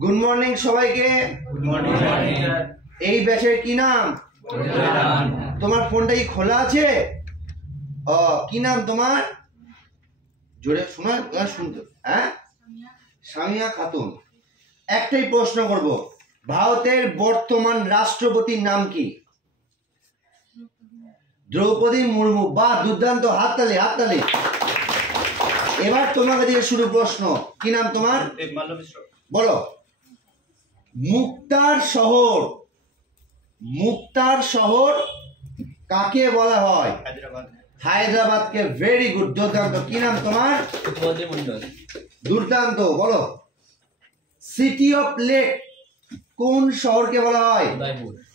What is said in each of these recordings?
Good morning সবাইকে। Good morning sir. এই ব্যাচের কি নাম? তোমার ফোনটা কি খোলা আছে? কি নাম তোমার? জোরে শোনা শুনতে। হ্যাঁ, সামিয়া খাতুন। একটাই প্রশ্ন করব, ভারতের বর্তমান রাষ্ট্রপতির নাম কি? দ্রৌপদী মুর্মু। বাহ, দুর্দান্ত, হাততালি হাততালি। এবার তোমাকে দিয়ে শুরু প্রশ্ন, কি নাম তোমার? বলো। মুক্তার শহর, মুক্তার শহর কাকে বলা হয়? হায়দ্রাবাদকে। ভেরি গুড, দুর্দান্ত। কি নাম তোমার? দুর্দান্ত, বলো। সিটি অফ লেক কোন শহরকে বলা হয়?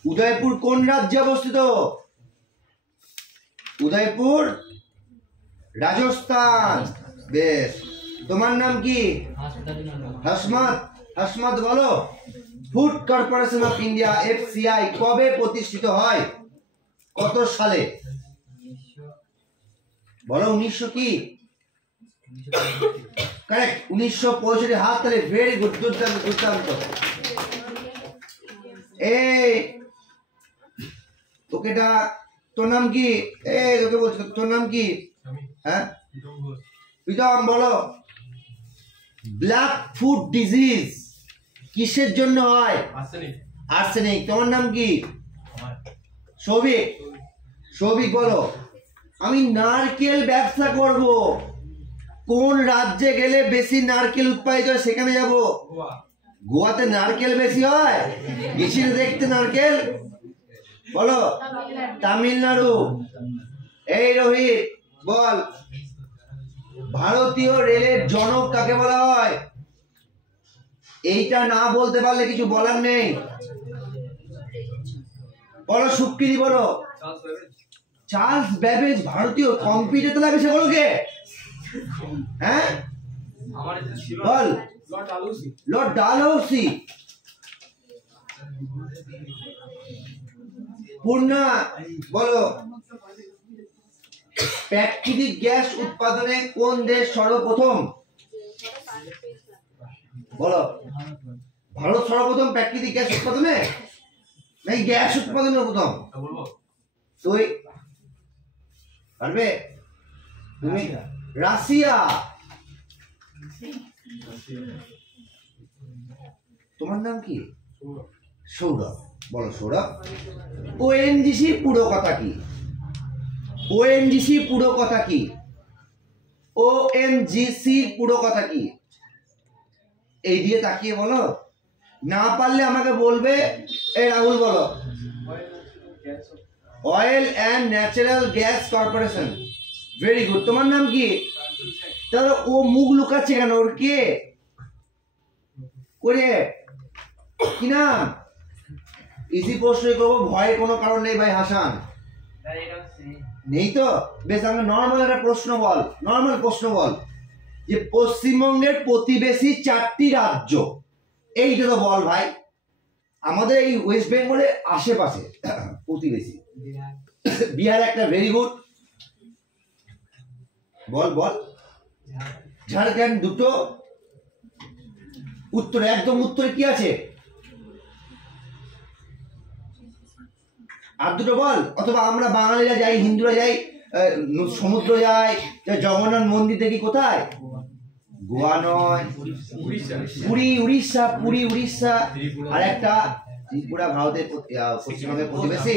উদয়পুর কোন রাজ্যে অবস্থিত? উদয়পুর রাজস্থান। বেশ, তোমার নাম কি? হাসমত। হাসমত, বলো। Food corporation of India FCI কবে প্রতিষ্ঠিত হয়? কত সালে? বলো। 1900 কি? কারেক্ট, 1965। হাত তালে। ভেরি গুড, দুর্দান্ত দুর্দান্ত। এই তোকেটা, তোর নাম কি? তোকে বলছি, তোর নাম কি? হ্যাঁ, প্রীতম, বলো। ব্ল্যাক ফুট ডিজিজ কিসের জন্য হয়? আর্সেনিক। তোমার নাম কি? সৌভিক। সৌভিক, বলো। আমি নারকেল ব্যবসা করব, কোন রাজ্যে গেলে বেশি নারকেল উৎপাদিত হয় সেখানে যাব? গোয়াতে নারকেল বেশি হয়, গেছি দেখতে নারকেল। বলো। তামিলনাড়ু। এই রোহিত, বল। ভারতীয় রেলের জনক কাকে বলা হয়? এইটা না বলতে পারলে কিছু বলার নেই। বলো। সুক্রিতি, বলো। Charles Babbage. ভারতীয় কম্পিউটার লাগে সেগুলোকে। হ্যাঁ, বল। লর্ড ডালহৌসি। পূর্ণা, বলো। প্রাকৃতিক গ্যাস উৎপাদনে কোন দেশ সর্বপ্রথম? বলো। ভারত সর্বপ্রথম প্রাকৃতিক গ্যাস উৎপাদনে, নাকি গ্যাস উৎপাদনে প্রথম? তুই পারবে? তুমি? রাশিয়া। তোমার নাম কি? সৌরভ। বলো সৌরভ। ONGC পুরো কথা কি? ONGC পুরো কথা কি? ONGC পুরো কথা কি? এই দিয়ে তাকিয়ে বলো। না পারলে আমাকে বলবে। এই রাহুল, বলো। Oil and natural gas corporation. Very good. তোমার নাম কি? তাহলে ও মুখ লুকাচ্ছে কেন? ওর কে করে? কি নাম? ইজি প্রশ্নই করবো, ভয়ের কোনো কারণ নেই ভাই। হাসান নেই তো? বেশ, আমরা নর্মাল একটা প্রশ্ন বল। নর্মাল প্রশ্ন বল যে পশ্চিমবঙ্গের প্রতিবেশী 4টি রাজ্য, এইটা তো বল ভাই। আমাদের এই ওয়েস্ট বেঙ্গলের আশেপাশে প্রতিবেশী। বিহার একটা। ভেরি গুড, বল বল। ঝাড়খণ্ড দুটো। উত্তরে, একদম উত্তরে কি আছে? আর দুটো বল। অথবা আমরা বাঙালিরা যাই, হিন্দুরা যাই, সমুদ্র যাই, জগন্নাথ মন্দির দেখি কোথায়? গোয়া নয়, পুরী উড়িষ্যা। পুরী উড়িষ্যা। আর একটা ত্রিপুরা ভারতের পশ্চিমবঙ্গের প্রতিবেশী।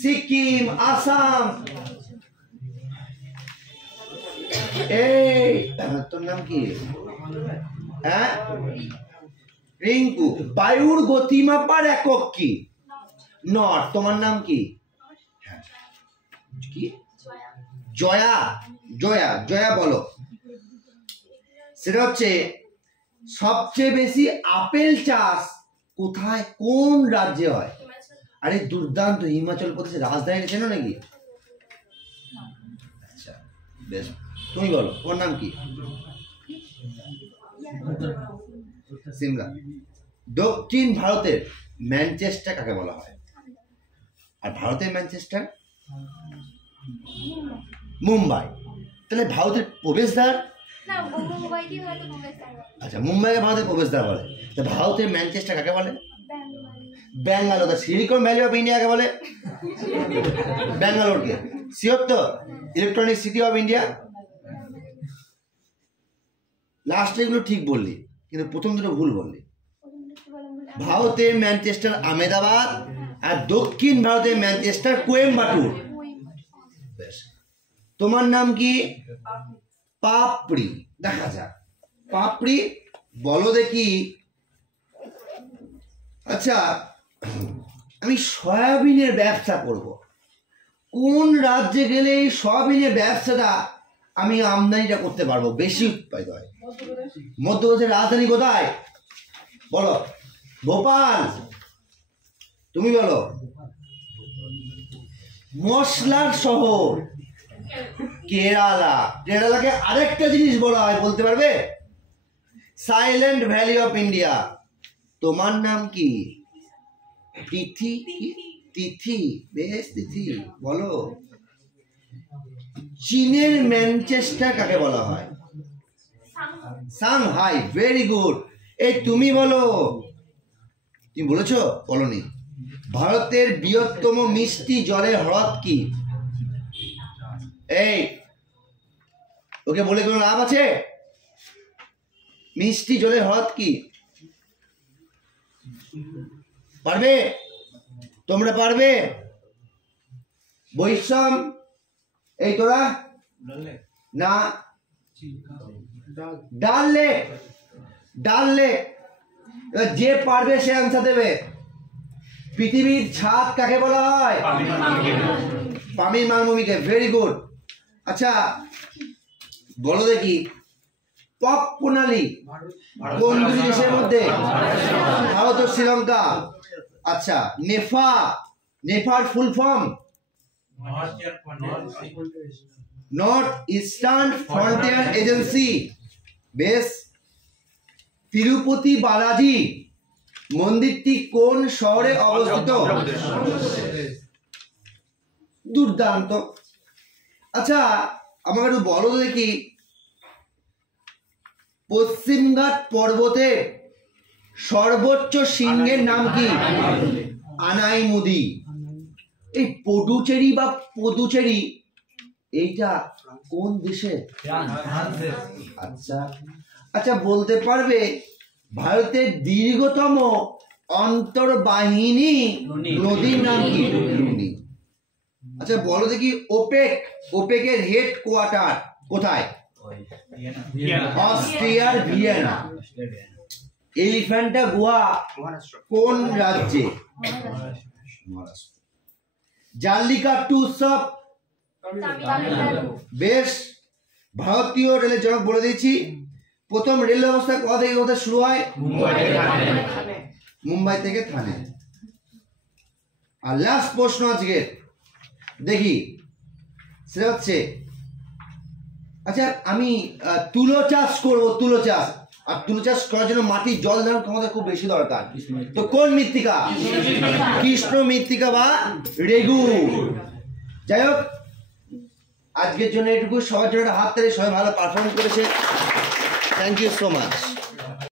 সিকিম, আসাম। এই তোর নাম কি? হ্যাঁ, রিঙ্কু। বায়ুর গতি মাপার একক কি? নট। তোমার নাম কি? কি? জয়া। জয়া। জয়া, বলো। সেটা হচ্ছে সবচেয়ে বেশি আপেল চাষ কোথায়, কোন রাজ্যে হয়? আরে দুর্দান্ত, হিমাচল প্রদেশের রাজধানী চেনো নাকি? আচ্ছা, বেশ। তুমি বলো, তোমার নাম কি? সিমলা। দক্ষিণ ভারতের ম্যানচেস্টার কাকে বলা হয়? আর ভারতের ম্যানচেস্টার? মুম্বাই। তাহলে ভারতের প্রবেশদ্বার আচ্ছা, মুম্বাইকে ভারতের প্রবেশদ্বার বলে। তো ভারতের ম্যানচেস্টার কাকে বলে? Bangalore. Silicon valley of India কাকে বলে? ব্যাঙ্গালোরকে। শিওর তো? Electronic city of India. লাস্টে এগুলো ঠিক বললি, কিন্তু প্রথম দুটো ভুল বললি। ভারতের ম্যানচেস্টার আহমেদাবাদ, আর দক্ষিণ ভারতের ম্যানচেস্টার কোয়েম্বাটুর। বেশ, তোমার নাম কি? পাপড়ি। দেখা যাক পাপড়ি, বলো দেখি। আচ্ছা, আমি সয়াবিনের ব্যবসা করব। কোন রাজ্যে গেলে এই সয়াবিনের ব্যবসাটা আমি আমদানিটা করতে পারবো, বেশি উৎপাদিত হয়? মধ্যপ্রদেশের রাজধানী কোথায়? বলো। ভোপাল। তুমি বলো। মশলার শহর কেরালা। কেরালাকে আরেকটা জিনিস বলা হয়, বলতে পারবে? Silent valley of India. তোমার নাম কি? তিথি। তিথি। বেশ, তিথি বলো। চীনের ম্যানচেস্টার কাকে বলা হয়? সাংহাই। Very good. এই তুমি বলো। তুমি বলেছো? বলনি। ভারতের বৃহত্তম মিষ্টি জলের হ্রদ কি? এই, ওকে বলে কোনো লাভ আছে? মিষ্টি জলের হ্রদ কি? পারবে? তোমরা পারবে? বৈষম, এই তোরা না? ডাল লেক। ডাল লেক। যে পারবে সে আনসার দেবে। পৃথিবীর ছাদ কাকে বলা হয়? পামির মালভূমিকে। Very good. আচ্ছা, বলো দেখি পক প্রণালী কোন দুই দেশের মধ্যে? ভারত ও শ্রীলঙ্কা। আচ্ছা, নেফা। নেফার full form? North Eastern Frontier Agency. বেশ। তিরুপতি বালাজি মন্দিরটি কোন শহরে অবস্থিত? দুর্দান্ত। আচ্ছা, আমাকে একটু বলো দেখি, পশ্চিমঘাট পর্বতে সর্বোচ্চ শৃঙ্গের নাম কি? আনাইমুদি। এই পডুচেরি বা পদুচেরি, এইটা কোন দেশে? আচ্ছা আচ্ছা, বলতে পারবে ভারতের দীর্ঘতম অন্তর্বাহিনী নদীর নাম কি? লুনি। আচ্ছা, বলো দেখি ওপেক। ওপেকের হেড কোয়ার্টার কোথায়? অস্ট্রিয়ার ভিয়েনা। এলিফ্যান্টা গুহা কোন রাজ্যে? জাল্লিকাট্টু উৎসব? বেশ। ভারতীয় রেলের জনক বলে দিয়েছি। প্রথম রেল ব্যবস্থা কোথা থেকে কোথায় শুরু হয়? মুম্বাই থেকে থানে। আর লাস্ট প্রশ্ন আজকে দেখি, সেটা হচ্ছে, আচ্ছা আমি তুলো চাষ করব। তুলো চাষ, আর তুলো চাষ করার জন্য মাটির জল ধারণ ক্ষমতা খুব বেশি দরকার। তো কোন মৃত্তিকা? কৃষ্ণ মৃত্তিকা বা রেগু। যাই হোক, আজকের জন্য এটুকু। সবার জন্য হাত তালি। সবাই ভালো পারফর্ম করেছে। Thank you so much.